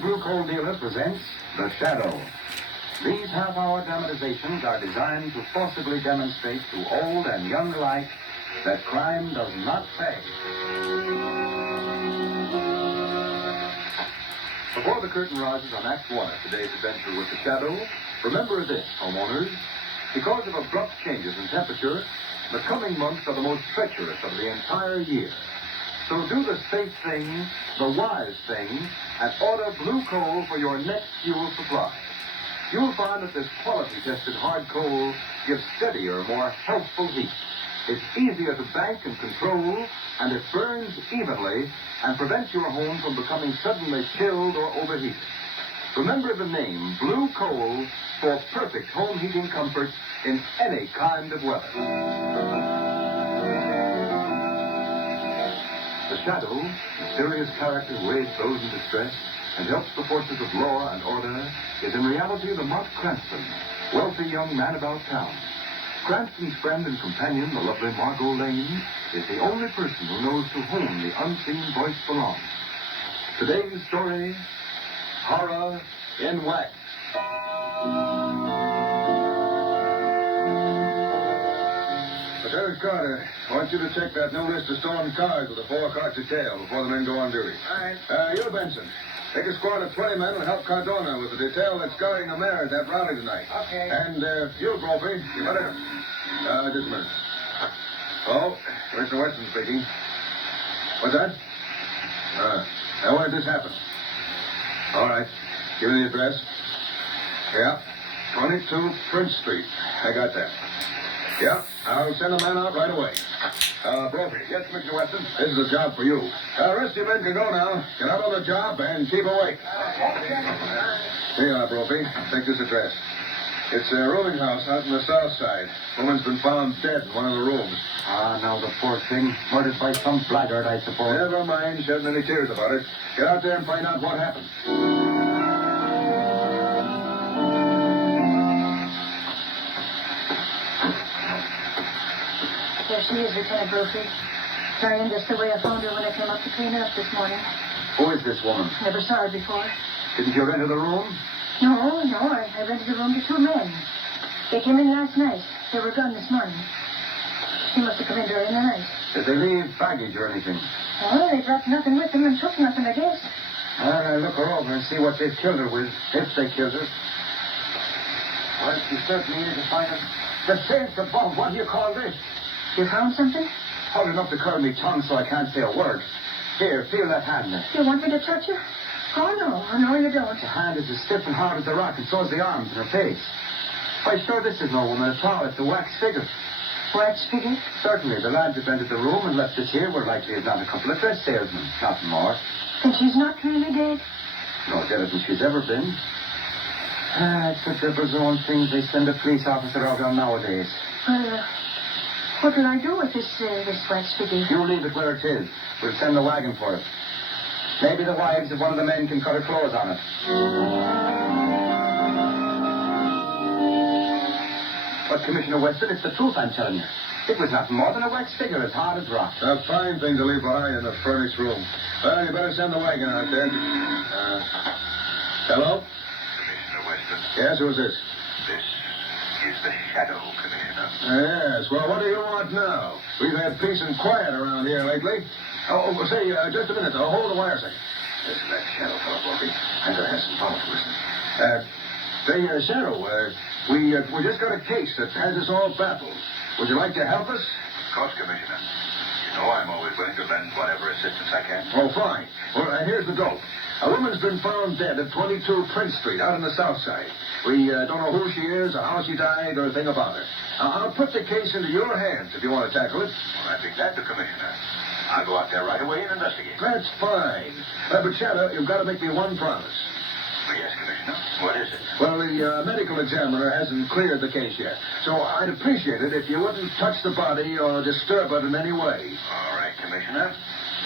Blue Coal dealer presents The Shadow. These half-hour dramatizations are designed to forcibly demonstrate to old and young alike that crime does not pay. Before the curtain rises on Act One of today's adventure with The Shadow, remember this, homeowners. Because of abrupt changes in temperature, the coming months are the most treacherous of the entire year. So do the safe thing, the wise thing, and order Blue Coal for your next fuel supply. You'll find that this quality-tested hard coal gives steadier, more healthful heat. It's easier to bank and control, and it burns evenly and prevents your home from becoming suddenly chilled or overheated. Remember the name Blue Coal for perfect home heating comfort in any kind of weather. The Shadow, mysterious character who aids those in distress and helps the forces of law and order, is in reality Lamont Cranston, wealthy young man about town. Cranston's friend and companion, the lovely Margot Lane, is the only person who knows to whom the unseen voice belongs. Today's story, Horror in Wax. Lieutenant Carter, I want you to check that new list of stolen cars with the 4 o'clock detail before the men go on duty. All right. You, Benson, take a squad of 20 men and help Cardona with the detail that's guarding the mayor at that rally tonight. Okay. And, you, Brophy, you better... just a minute. Oh, Commissioner Weston speaking. What's that? Now, when did this happen? All right. Give me the address. Yeah, 22 Prince Street. I got that. Yeah, I'll send a man out right away. Brophy. Yes, Commissioner Weston. This is a job for you. The rest of your men can go now. Get out on the job and keep awake. Here you are, Brophy. Take this address. It's a rooming house out in the south side. Woman's been found dead in one of the rooms. Ah, now the poor thing. Murdered by some blackguard, I suppose. Never mind shedding any tears about it. Get out there and find out what happened. There she is, Lieutenant Brophy. Carrying just the way I found her when I came up to clean her up this morning. Who is this woman? Never saw her before. Didn't you enter the room? No, I rented a room to 2 men. They came in last night. They were gone this morning. She must have come in during the night. Did they leave baggage or anything? Well, they dropped nothing with them and took nothing, I guess. I'll look her over and see what they've killed her with, if they killed her. Well, she certainly is a fine... The saints above, what do you call this? You found something? Hard enough to curl me tongue so I can't say a word. Here, feel that hand there. You want me to touch her? Oh, no, you don't. The hand is as stiff and hard as a rock, and so is the arms and her face. Why, sure, this is no woman at all. It's a wax figure. Wax figure? Certainly. The lads who entered the room and left it here were likely as not a couple of dress salesmen. Nothing more. And she's not really dead? No deader than she's ever been. It's the devil's own things they send a police officer out on nowadays. Well, what'll I do with this wax figure? You leave it where it is. We'll send the wagon for it. Maybe the wives of one of the men can cut her clothes on it. But, Commissioner Weston, it's the truth I'm telling you. It was nothing more than a wax figure as hard as rock. A fine thing to leave behind in a furnished room. Well, you better send the wagon out there. Hello? Commissioner Weston, Yes, who's this? this is the Shadow, Commissioner. Yes, well, what do you want now? We've had peace and quiet around here lately. Say, just a minute, though. Hold the wire a second. Listen to that Shadow fellow, Brophy. I'm going to have some fun to listen. Shadow, we just got a case that has us all baffled. Would you like to help us? Of course, Commissioner. You know I'm always willing to lend whatever assistance I can. Oh, fine. Well, here's the dope. A woman's been found dead at 22 Prince Street, out on the south side. We don't know who she is or how she died or a thing about her. I'll put the case into your hands if you want to tackle it. Well, I'd be glad to, Commissioner. I'll go out there right away and investigate. That's fine. But, Shadow, you've got to make me one promise. Oh, yes, Commissioner. What is it? Well, the medical examiner hasn't cleared the case yet, so I'd appreciate it if you wouldn't touch the body or disturb it in any way. All right, Commissioner.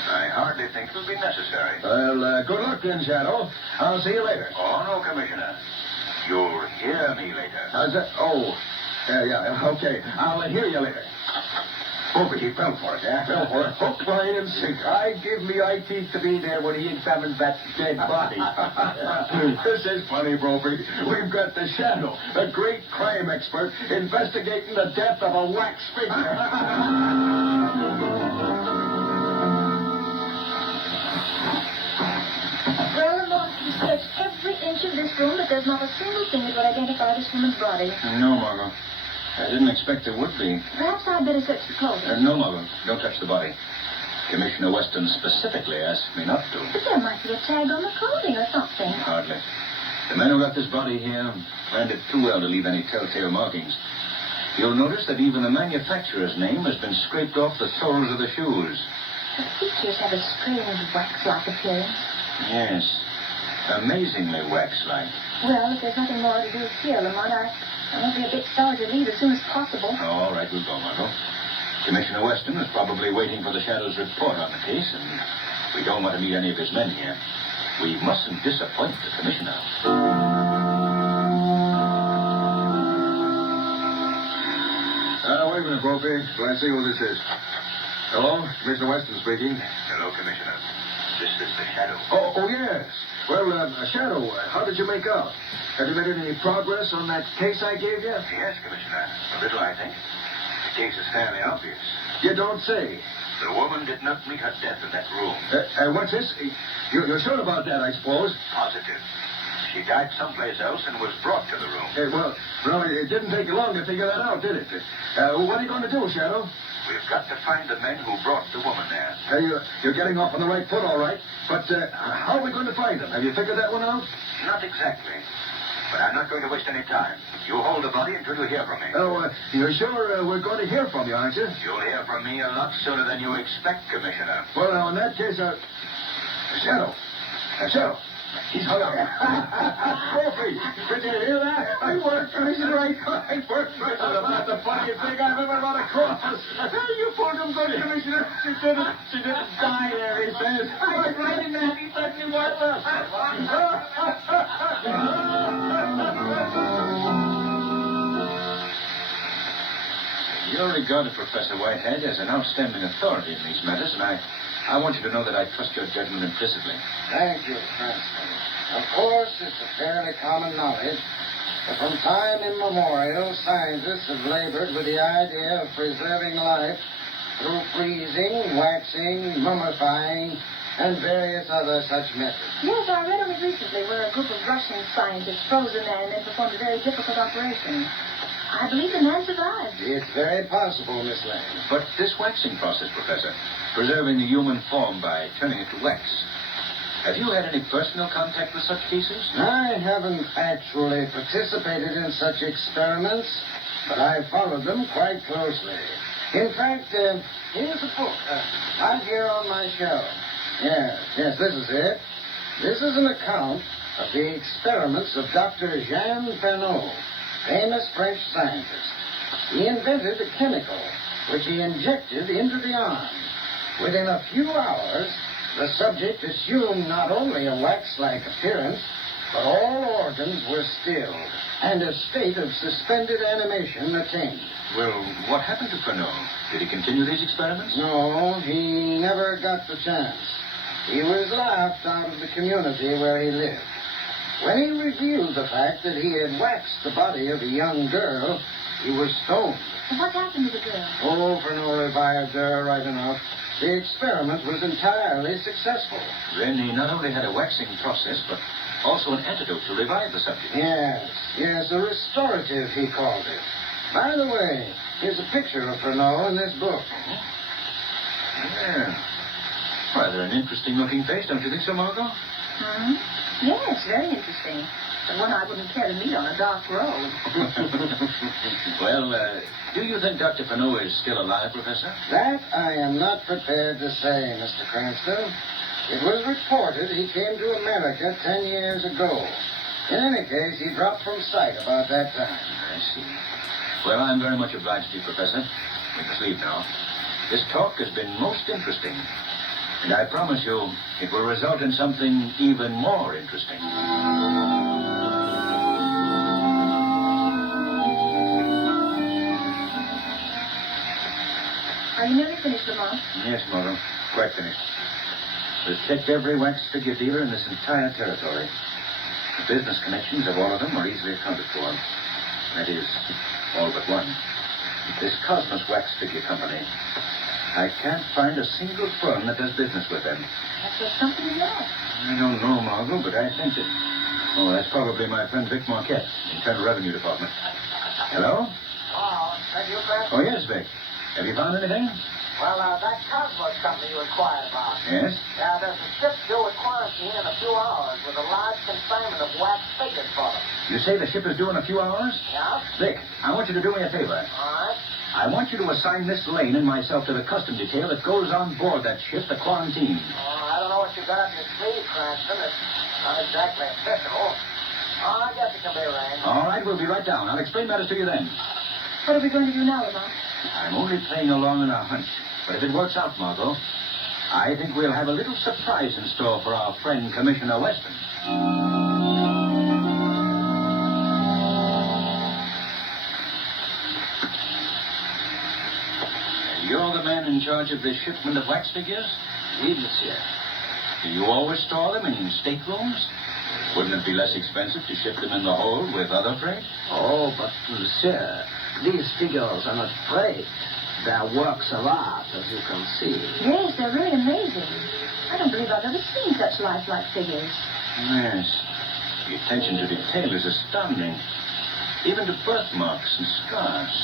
I hardly think it'll be necessary. Well, good luck then, Shadow. I'll see you later. Oh, no, Commissioner. You'll hear me later. How's that? Oh, yeah, okay. I'll hear you later. Brophy, he fell for it. Yeah? Fell for it. Hook, line, and sinker. I give me eye teeth to be there when he examines that dead body. This is funny, Brophy. We've got the Shadow, a great crime expert, investigating the death of a wax figure. Well, Lamont, you searched every inch of this room, but there's not a single thing that would identify this woman's body. No, Margot. I didn't expect there would be. Perhaps I'd better search the clothing. No, Margot. Don't touch the body. Commissioner Weston specifically asked me not to. But there might be a tag on the clothing or something. Hardly. The men who got this body here planned it too well to leave any telltale markings. You'll notice that even the manufacturer's name has been scraped off the soles of the shoes. The features have a strange wax-like appearance. Yes. Amazingly wax-like. Well, if there's nothing more to do here, Lamont, I won't be a bit sorry to leave as soon as possible. Oh, all right, we'll go, Margot. Commissioner Weston is probably waiting for the Shadow's report on the case, and we don't want to meet any of his men here. We mustn't disappoint the commissioner. Wait a minute, Brophy. Till I see who this is. Hello? Commissioner Weston speaking. Hello, Commissioner. This is the Shadow. Oh, yes. Well, Shadow, how did you make out? Have you made any progress on that case I gave you? Yes, Commissioner. A little, I think. The case is fairly obvious. You don't say. The woman did not meet her death in that room. What's this? You're sure about that, I suppose? Positive. She died someplace else and was brought to the room. Well, it didn't take you long to figure that out, did it? What are you going to do, Shadow? We've got to find the men who brought the woman there. You're getting off on the right foot, all right. But how are we going to find them? Have you figured that one out? Not exactly. But I'm not going to waste any time. You hold the body until you hear from me. Oh, you're sure we're going to hear from you, aren't you? You'll hear from me a lot sooner than you expect, Commissioner. Well, now, in that case, Shadow. Shadow. He's hung up. Brophy, did you hear that? I worked, Commissioner. I worked. That's about the funniest thing I've ever run across. You pulled him good, Commissioner. She didn't die there, he says. I was right in that. He certainly was. You're regarded, Professor Whitehead, as an outstanding authority in these matters, and I want you to know that I trust your judgment implicitly. Thank you, Cranston. Of course, it's a fairly common knowledge that from time immemorial, scientists have labored with the idea of preserving life through freezing, waxing, mummifying, and various other such methods. Yes, I read of it recently where a group of Russian scientists froze a man and then performed a very difficult operation. I believe the man survived. It's very possible, Miss Lane. But this waxing process, Professor, preserving the human form by turning it to wax, have you had any personal contact with such cases? I haven't actually participated in such experiments, but I've followed them quite closely. In fact, here's a book right here on my shelf. Yes, this is it. This is an account of the experiments of Dr. Jean Fernot, famous French scientist. He invented a chemical which he injected into the arm. Within a few hours, the subject assumed not only a wax-like appearance, but all organs were stilled, and a state of suspended animation attained. Well, what happened to Fernot? Did he continue these experiments? No, he never got the chance. He was laughed out of the community where he lived. When he revealed the fact that he had waxed the body of a young girl, he was stoned. And what happened to the girl? Oh, Fernot revived her right enough. The experiment was entirely successful. Then he not only had a waxing process, but also an antidote to revive the subject. Yes, a restorative, he called it. By the way, here's a picture of Fernot in this book. Yeah. Rather an interesting-looking face, don't you think so, Margot? Yes, very interesting. But one I wouldn't care to meet on a dark road. Well, do you think Dr. Fernot is still alive, Professor? That I am not prepared to say, Mr. Cranston. It was reported he came to America 10 years ago. In any case, he dropped from sight about that time. I see. Well, I'm very much obliged to you, Professor. We must leave now. This talk has been most interesting. And I promise you, it will result in something even more interesting. I Are you nearly finished, Lamont? Yes, Margot. Quite finished. We've checked every wax figure dealer in this entire territory. The business connections of all of them are easily accounted for. That is, all but one. This Cosmos Wax Figure Company. I can't find a single firm that does business with them. That's what something's wrong. I don't know, Margot, but I think that... Oh, that's probably my friend Vic Marquette, Internal Revenue Department. Hello? Oh, that you, Brent? Oh, yes, Vic. Have you found anything? Well, that Cosmos company you inquired about. Yes? Yeah, there's a ship due at quarantine in a few hours with a large consignment of wax figures for them. You say the ship is due in a few hours? Yeah? Vic, I want you to do me a favor. All right. I want you to assign Miss Lane and myself to the custom detail that goes on board that ship to quarantine. Oh, I don't know what you got up your sleeve, Cranston. It's not exactly official. Oh, I guess it can be arranged. All right, we'll be right down. I'll explain matters to you then. What are we going to do now, Lamont? I'm only playing along on a hunch. But if it works out, Margot, I think we'll have a little surprise in store for our friend Commissioner Weston. And you're the man in charge of this shipment of wax figures? Oui, monsieur. Do you always store them in staterooms? Wouldn't it be less expensive to ship them in the hold with other freight? Oh, but, monsieur, these figures are not freight. They're works of art, as you can see. Yes, they're really amazing. I don't believe I've ever seen such lifelike figures. Yes. The attention to detail is astounding. Even to birthmarks and scars.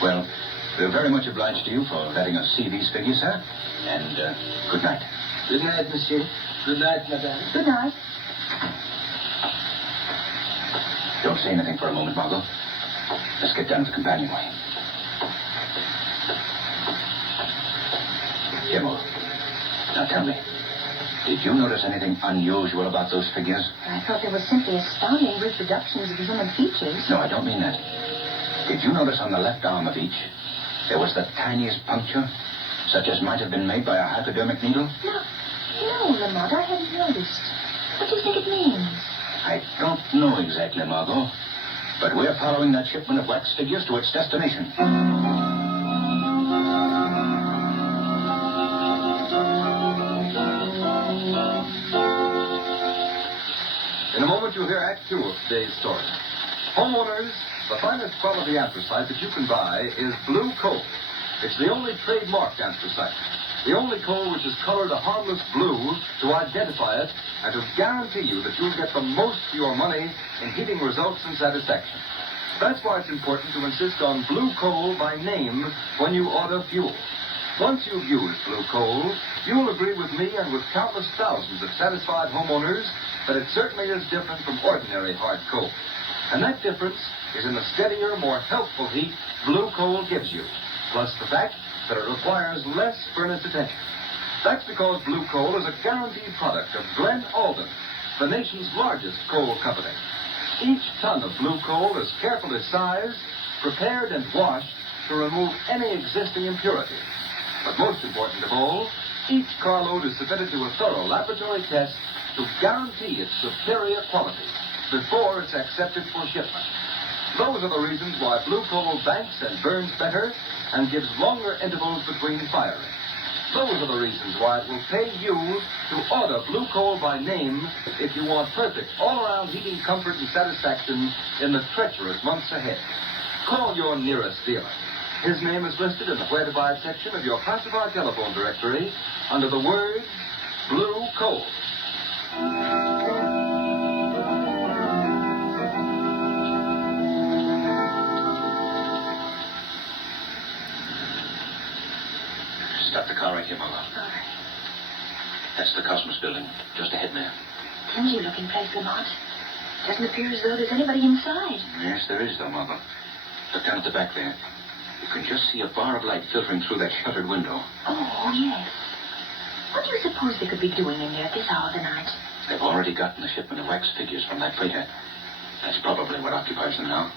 Well, we're very much obliged to you for letting us see these figures, sir. And good night. Good night, monsieur. Good night, madame. Good night. Don't say anything for a moment, Margot. Let's get down to the companionway. Jimmo, now tell me, did you notice anything unusual about those figures? I thought they were simply astounding reproductions of the human features. No, I don't mean that. Did you notice on the left arm of each, there was the tiniest puncture, such as might have been made by a hypodermic needle? No, Lamont, I hadn't noticed. What do you think it means? I don't know exactly, Margot, but we're following that shipment of wax figures to its destination. In a moment, you'll hear Act 2 of today's story. Homeowners, the finest quality anthracite that you can buy is blue coal. It's the only trademarked anthracite. The only coal which is colored a harmless blue to identify it and to guarantee you that you'll get the most for your money in heating results and satisfaction. That's why it's important to insist on blue coal by name when you order fuel. Once you've used blue coal, you'll agree with me and with countless thousands of satisfied homeowners that it certainly is different from ordinary hard coal. And that difference is in the steadier, more healthful heat blue coal gives you, plus the fact that it requires less furnace attention. That's because blue coal is a guaranteed product of Glen Alden, the nation's largest coal company. Each ton of blue coal is carefully sized, prepared, and washed to remove any existing impurity. But most important of all, each carload is submitted to a thorough laboratory test to guarantee its superior quality before it's accepted for shipment. Those are the reasons why blue coal banks and burns better and gives longer intervals between firing. Those are the reasons why it will pay you to order blue coal by name if you want perfect all-around heating comfort and satisfaction in the treacherous months ahead. Call your nearest dealer. His name is listed in the Where to Buy section of your classified telephone directory under the words Blue Coal. Stop the car right here, Margot. All right. That's the Cosmos building, just ahead there. Dingy-looking place, Lamont. Doesn't appear as though there's anybody inside. Yes, there is, though, Margot. Look down at the back there. You can just see a bar of light filtering through that shuttered window. Oh, yes. What do you suppose they could be doing in there at this hour of the night? They've already gotten the shipment of wax figures from that freighter. That's probably what occupies them now.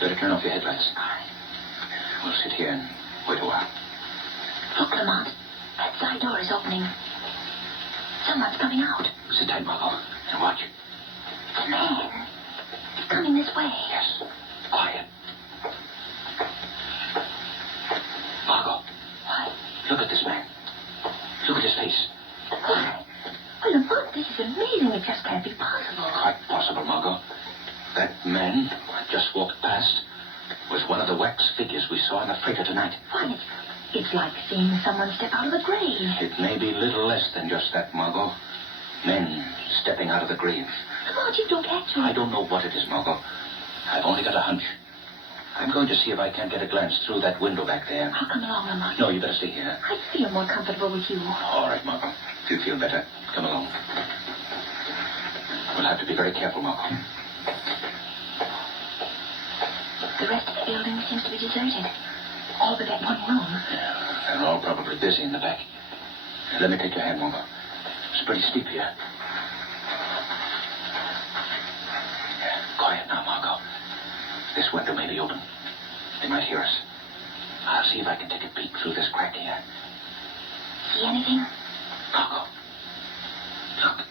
Better turn off your headlights. All right. We'll sit here and wait a while. Look, Lamont. That side door is opening. Someone's coming out. Sit tight, Margot, and watch. The man. He's coming this way. Yes. Quiet. Margot, it just can't be possible. Quite possible, Margot. That man who had just walked past was one of the wax figures we saw in the freighter tonight. Why, it's like seeing someone step out of the grave. It may be little less than just that, Margot. Men stepping out of the grave. Lamont, you don't actually... I don't know what it is, Margot. I've only got a hunch. I'm going to see if I can't get a glance through that window back there. I'll come along, Lamont. No, you better stay here. I feel more comfortable with you. All right, Margot. If you feel better, come along. We'll have to be very careful, Margot. The rest of the building seems to be deserted. All but that one room. Yeah, they're all probably busy in the back. Let me take your hand, Margot. It's pretty steep here. Yeah, quiet now, Margot. This window may be open. They might hear us. I'll see if I can take a peek through this crack here. See anything? Margot. Look.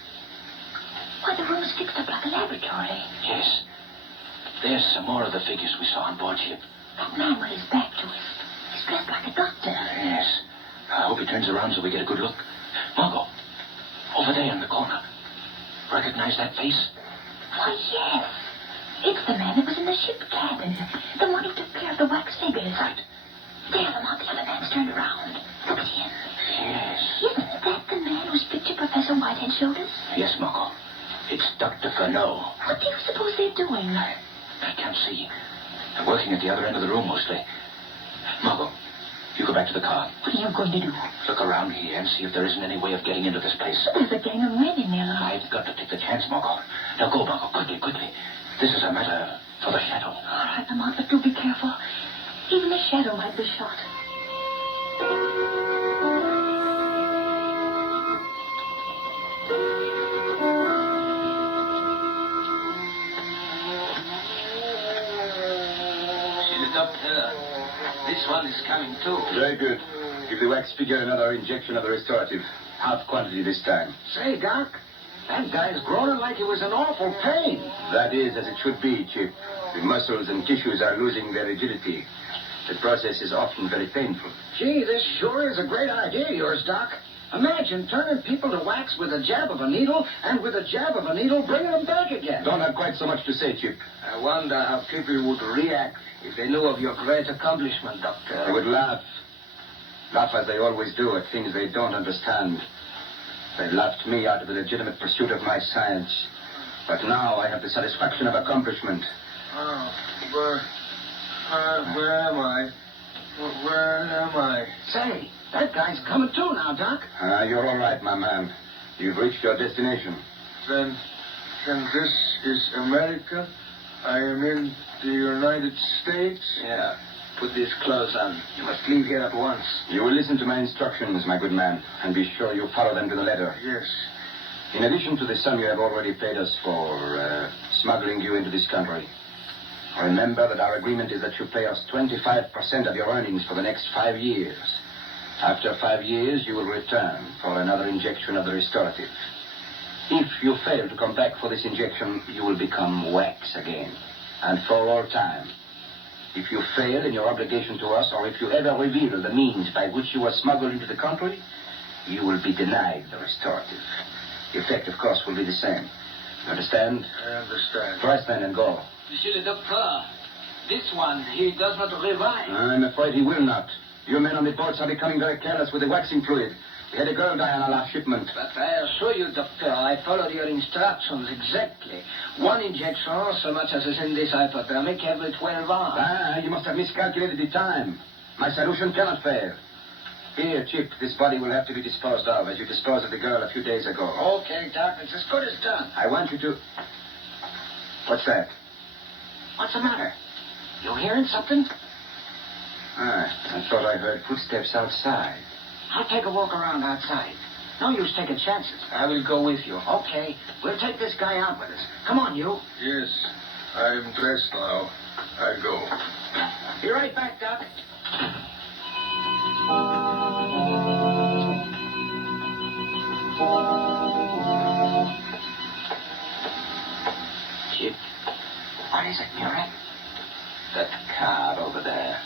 Why, the room's fixed up like a laboratory. Yes. There's some more of the figures we saw on board ship. That man with his back to us. He's dressed like a doctor. Yes. I hope he turns around so we get a good look. Margot. Over there in the corner. Recognize that face? Why, yes. It's the man that was in the ship cabin. The one who took care of the wax figures. Right. There, Lamont, the other man's turned around. Look at him. Yes. Isn't that the man whose picture Professor Whitehead showed us? Yes, Margot. It's Dr. Furneaux. What do you suppose they're doing? I can't see. They're working at the other end of the room, mostly. Margot, you go back to the car. What are you going to do? Look around here and see if there isn't any way of getting into this place. There's a gang of men in there, Lamont. I've got to take the chance, Margot. Now go, Margot, quickly, quickly. This is a matter for the shadow. All right, Lamont, but do be careful. Even the shadow might be shot. Doctor, this one is coming too. Very good. Give the wax figure another injection of the restorative. Half quantity this time. Say, Doc, that guy's groaning like he was in awful pain. That is as it should be, Chip. The muscles and tissues are losing their rigidity. The process is often very painful. Gee, this sure is a great idea of yours, Doc. Imagine turning people to wax with a jab of a needle, and with a jab of a needle bringing them back again. Don't have quite so much to say, Chip. I wonder how people would react if they knew of your great accomplishment, Doctor. They would laugh. Laugh as they always do at things they don't understand. They laughed me out of the legitimate pursuit of my science. But now I have the satisfaction of accomplishment. Oh, where am I? Where am I? Say, that guy's coming too now, Doc. You're all right, my man. You've reached your destination. Then this is America? I am in the United States? Yeah. Put these clothes on. You must leave here at once. You will listen to my instructions, my good man, and be sure you follow them to the letter. Yes. In addition to the sum you have already paid us for smuggling you into this country, remember that our agreement is that you pay us 25% of your earnings for the next 5 years. After 5 years, you will return for another injection of the restorative. If you fail to come back for this injection, you will become wax again, and for all time. If you fail in your obligation to us, or if you ever reveal the means by which you were smuggled into the country, you will be denied the restorative. The effect, of course, will be the same. You understand? I understand. Rise then and go. Monsieur le Docteur, this one, he does not revive. I'm afraid he will not. You men on the boats are becoming very careless with the waxing fluid. We had a girl die on our last shipment. But I assure you, Doctor, I followed your instructions exactly. One injection, so much as is in this hypodermic, every 12 hours. You must have miscalculated the time. My solution cannot fail. Here, Chip, this body will have to be disposed of, as you disposed of the girl a few days ago. Okay, Doc, it's as good as done. I want you to... What's that? What's the matter? You hearing something? I thought I heard footsteps outside. I'll take a walk around outside. No use taking chances. I will go with you. Okay, we'll take this guy out with us. Come on, you. Yes, I'm dressed now. I go. Be right back, Doc. Chip, what is it, Murray? That car over there.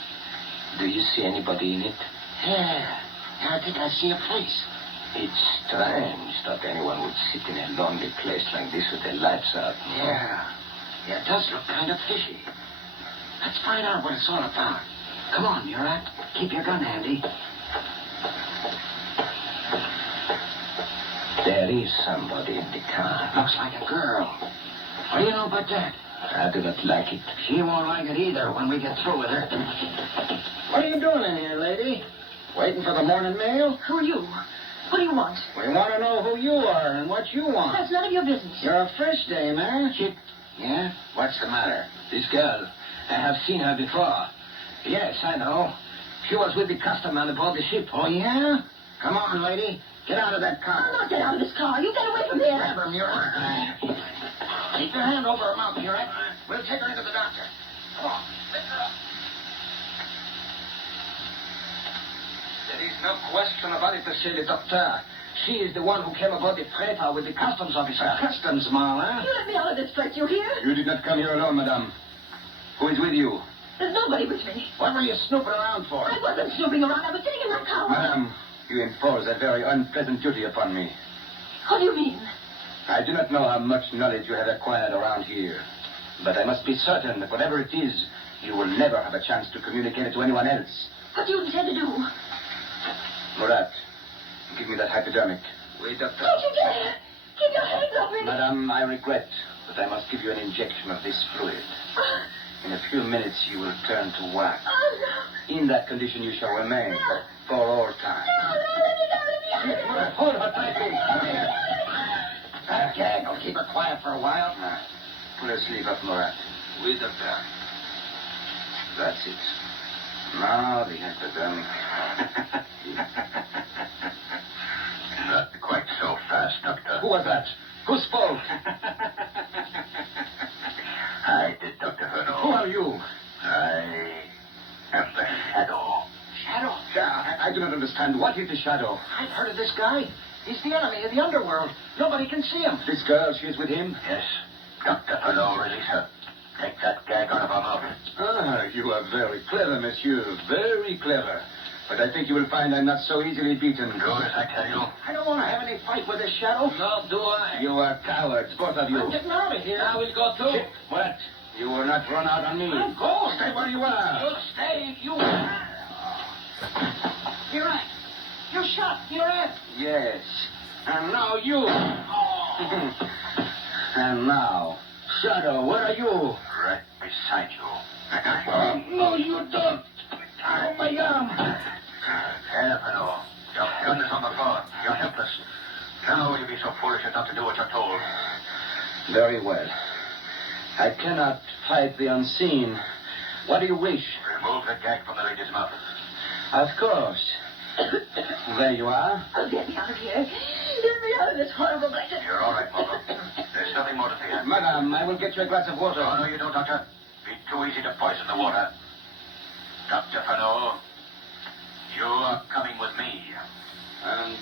Do you see anybody in it? Yeah, I think I see a place. It's strange that anyone would sit in a lonely place like this with the lights out. Yeah. Yeah, it does look kind of fishy. Let's find out what it's all about. Come on, Murat. Keep your gun handy. There is somebody in the car. Looks like a girl. What do you know about that? I do not like it. She won't like it either when we get through with her. What are you doing in here, lady? Waiting for the morning mail? Who are you? What do you want? We want to know who you are and what you want. That's none of your business. You're a first dame, eh? Yeah? What's the matter? This girl. I have seen her before. Yes, I know. She was with the customer aboard the ship. Oh, yeah? Come on, lady. Get out of that car. I'll not get out of this car. You get away from here. Grab her, Murat. Keep your hand over her mouth, Murat. We'll take her into the doctor. Come on, lift her up. There is no question about it, Monsieur le Docteur. She is the one who came aboard the freighter with the customs officer. Customs man, eh? You let me out of this place, you hear? You did not come here alone, madame. Who is with you? There's nobody with me. What were you snooping around for? I wasn't snooping around. I was sitting in my car. Madame, you impose a very unpleasant duty upon me. What do you mean? I do not know how much knowledge you have acquired around here, but I must be certain that whatever it is, you will never have a chance to communicate it to anyone else. What do you intend to do? Murat, give me that hypodermic. Wait, Doctor. Don't you dare! Keep your hands off me! Madame, I regret, but I must give you an injection of this fluid. In a few minutes, you will turn to wax. Oh, no. In that condition, you shall remain for all time. No, let me go, let me go. Hold her tightly. Come here. Okay, I'll keep her quiet for a while. Pull her sleeve up, Murat. Wait, Doctor. That's it. Now the hypodermic. Not quite so fast, Doctor. Who was that? Who spoke? I did, Dr. Furneaux. Who are you? I am the Shadow. Shadow? I do not understand. What is the shadow? I've heard of this guy. He's the enemy of the underworld. Nobody can see him. This girl, she is with him? Yes. Dr. Furneaux, release her. Take that gag out of her mouth. Ah, you are very clever, monsieur. Very clever. But I think you will find I'm not so easily beaten. Do as I tell you. I don't want to have any fight with this Shadow. Nor do I. You are cowards, both of you. I'm getting out of here. I will go too. What? You will not run out on me. I'm going. Stay where you are. You stay, you. You're right. You're shot. You're in. Yes. And now you. And now, Shadow, where are you? Right beside you. No, you don't. Oh, my arm. There, Furneaux. Your gun is on the floor. You're helpless. How will you be so foolish as not to do what you're told? Very well. I cannot fight the unseen. What do you wish? Remove the gag from the lady's mouth. Of course. There you are. Oh, get me out of here. Get me out of this horrible place. You're all right, Margot. There's nothing more to fear. Madame, I will get you a glass of water. Oh, no, you don't, Doctor. Be too easy to poison the water. Dr. Furneaux, you are coming with me. And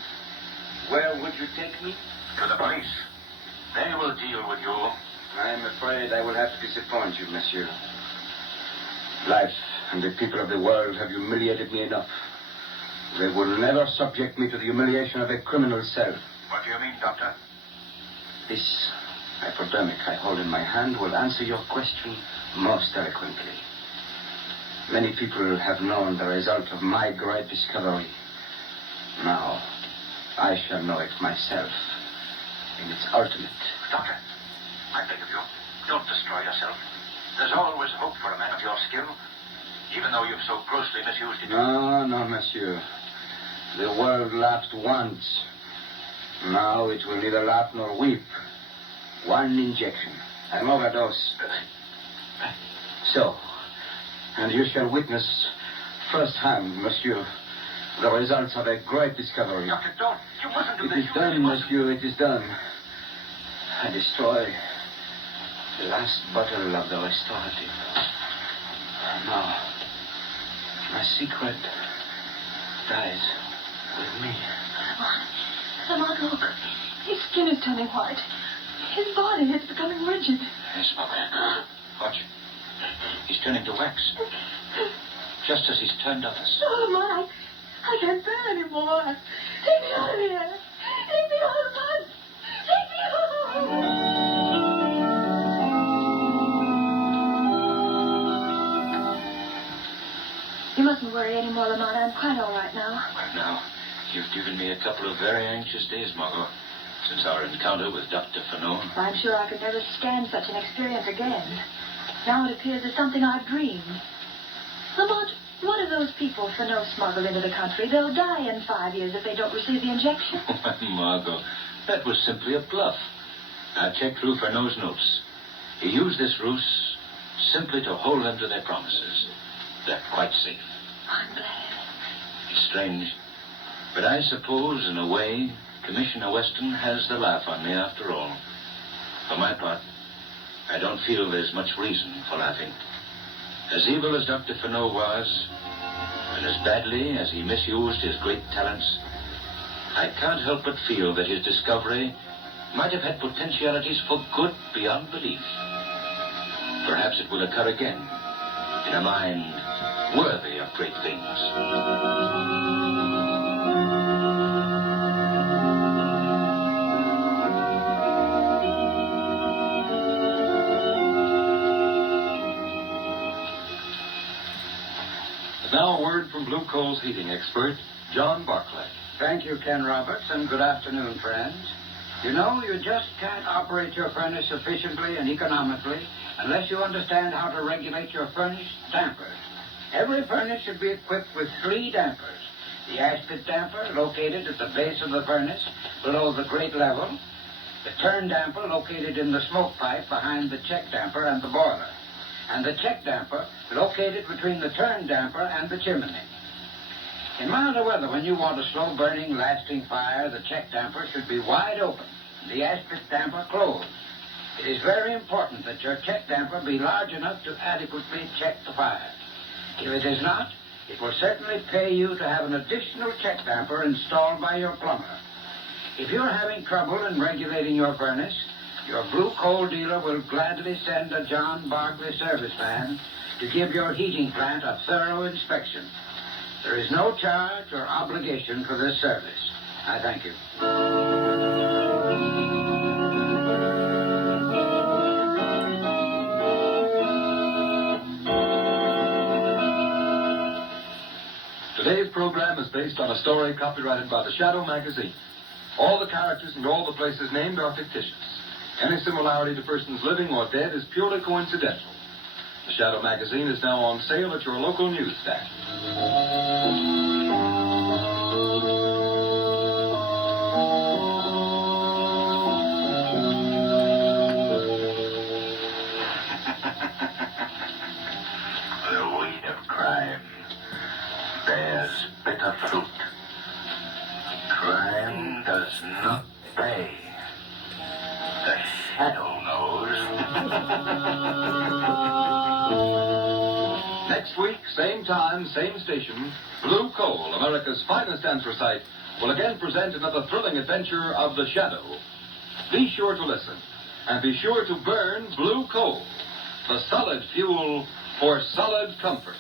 where would you take me? To the police. They will deal with you. I'm afraid I will have to disappoint you, monsieur. Life and the people of the world have humiliated me enough. They will never subject me to the humiliation of a criminal self. What do you mean, Doctor? This hypodermic I hold in my hand will answer your question most eloquently. Many people have known the result of my great discovery. Now, I shall know it myself in its ultimate. Doctor, I beg of you, don't destroy yourself. There's always hope for a man of your skill, even though you've so grossly misused it. No, no, monsieur. The world laughed once. Now it will neither laugh nor weep. One injection, an overdose. So, and you shall witness firsthand, monsieur, the results of a great discovery. Doctor, don't. You mustn't do It this. is done, monsieur, it is done. I destroy the last bottle of the restorative. Now, my secret dies with me. Come on, look. His skin is turning white. His body is becoming rigid. Yes, Mother. Watch. He's turning to wax. Just as he's turned others. Oh, I can't bear any more. Take me out of here. Take me out at once. Take me out. You mustn't worry any more, Lamont. I'm quite all right now. Well, now, you've given me a couple of very anxious days, Margot, since our encounter with Dr. Fanon. I'm sure I could never stand such an experience again. Now it appears as something I've dreamed. Lamont, what are those people Fanon smuggled into the country? They'll die in 5 years if they don't receive the injection. Margot, that was simply a bluff. I checked through Fanon's notes. He used this ruse simply to hold them to their promises. They're quite safe. I'm glad. It's strange, but I suppose, in a way, Commissioner Weston has the laugh on me after all. For my part, I don't feel there's much reason for laughing. As evil as Dr. Fanon was, and as badly as he misused his great talents, I can't help but feel that his discovery might have had potentialities for good beyond belief. Perhaps it will occur again in a mind worthy of great things. Now a word from Blue Coal's heating expert, John Barclay. Thank you, Ken Roberts, and good afternoon, friends. You know, you just can't operate your furnace efficiently and economically unless you understand how to regulate your furnace dampers. Every furnace should be equipped with 3 dampers. The ash pit damper, located at the base of the furnace, below the grate level. The turn damper, located in the smoke pipe behind the check damper and the boiler. And the check damper, located between the turn damper and the chimney. In milder weather, when you want a slow-burning, lasting fire, the check damper should be wide open, and the ash pit damper closed. It is very important that your check damper be large enough to adequately check the fire. If it is not, it will certainly pay you to have an additional check damper installed by your plumber. If you're having trouble in regulating your furnace, your Blue Coal dealer will gladly send a John Barclay service man to give your heating plant a thorough inspection. There is no charge or obligation for this service. I thank you. Today's program is based on a story copyrighted by the Shadow magazine. All the characters and all the places named are fictitious. Any similarity to persons living or dead is purely coincidental. The Shadow magazine is now on sale at your local newsstand. The weed of crime bears bitter fruit. Crime does not pay. The Shadow knows. Next week, same time, same station, Blue Coal, America's finest anthracite, will again present another thrilling adventure of the Shadow. Be sure to listen, and be sure to burn Blue Coal, the solid fuel for solid comfort.